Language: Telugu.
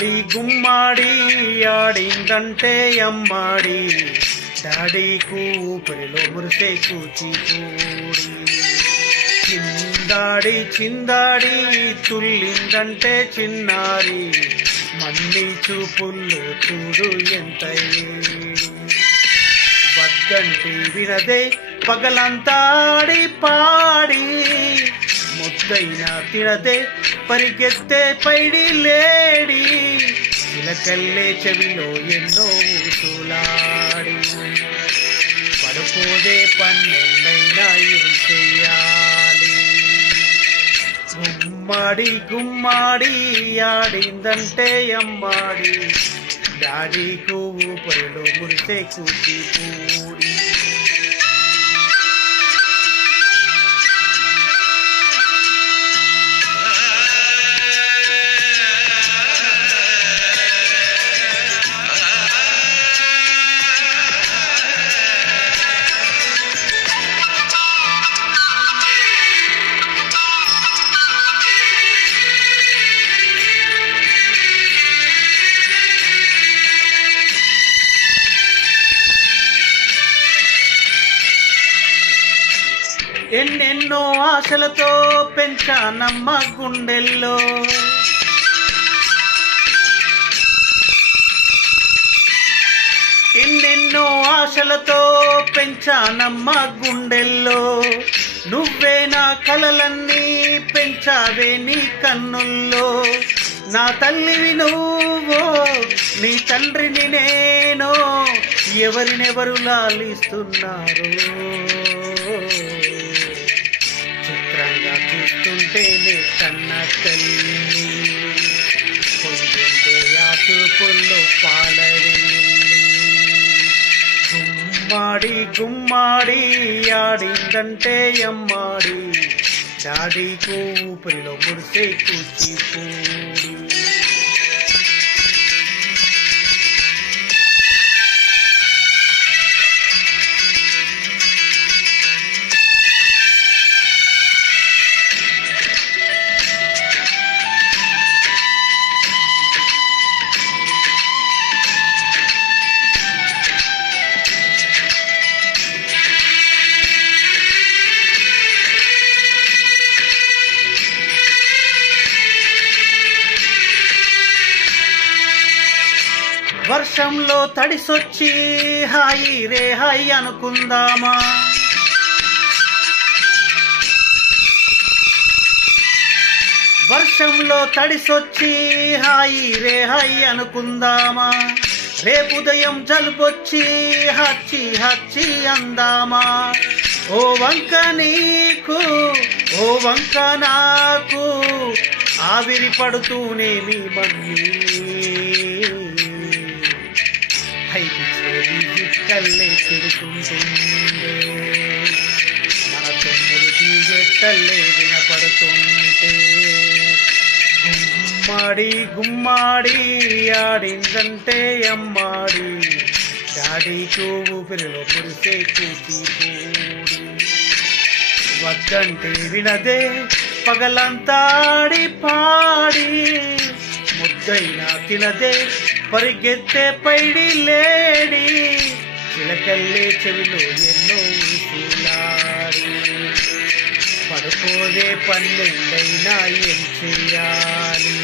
గుమ్మాడి గుమ్మాడి ఆడిందంటే అమ్మాడి డాడీ కూపిరిలో మురిసే కూచిపూడి చిందాడి చిందాడి తుల్లిందంటే చిన్నారి మన్ని చూపుల్లో చూడు ఎంత వద్దంటి వినదే పగలంతాడి పాడి ముద్దైనా తినదే పరిగెత్తే పైడి లేడి చిలకల్లే చెవిలో ఎన్నో ఊసులాడి పడుకోదే పన్నెండైనా ఏం చెయ్యాలి గుమ్మాడి గుమ్మాడి ఆడిందంటే అమ్మాడి డాడీకు ఊపిరిలో మురిసే కూచిపూడి ఎన్నెన్నో ఆశలతో పెంచానమ్మ గుండెల్లో ఎన్నెన్నో ఆశలతో పెంచానమ్మ గుండెల్లో నువ్వే నా కలలన్నీ పెంచావే నీ కన్నుల్లో నా తల్లివి నువ్వో నీ తండ్రిని నేను ఎవరినెవరు లాలిస్తున్నారు చిత్రంగా చూస్తుంటేనే కన్న తల్లి పొందుంటే యాతుపుల్లో పాలవెల్లి గుమ్మాడి గుమ్మాడి ఆడిందంటే అమ్మాడి డాడీకు ఊపిరిలో మురిసే కూచిపూడి వర్షంలో తడిసొచ్చి హాయి రే హాయి అనుకుందామా వర్షంలో తడిసొచ్చి హాయి రే హాయి అనుకుందామా రేపుదయం జలుబొచ్చి హచ్చి హచ్చి అందామా ఓ వంక నీకు ఓ వంక నాకు ఆవిరి పడుతూనేమి మమ్మీ కల్లే తిరుగుతుండే మన తొమ్ముడు తీగెట్టల్లే వినపడుతుంటే గుమ్మాడి గుమ్మాడి ఆడిందంటే అమ్మాడి డాడీకు ఊపిరిలో మురిసే కూచిపూడి వద్దంటే వినదే పగలంతాడి పాడి ముద్దైనా తినదే పరిగెత్తే పైడి లేడి చిలకల్లే చెవిలో ఎన్నో ఊసులాడి పడుకోదే పన్నెండైనా ఏం చెయ్యాలి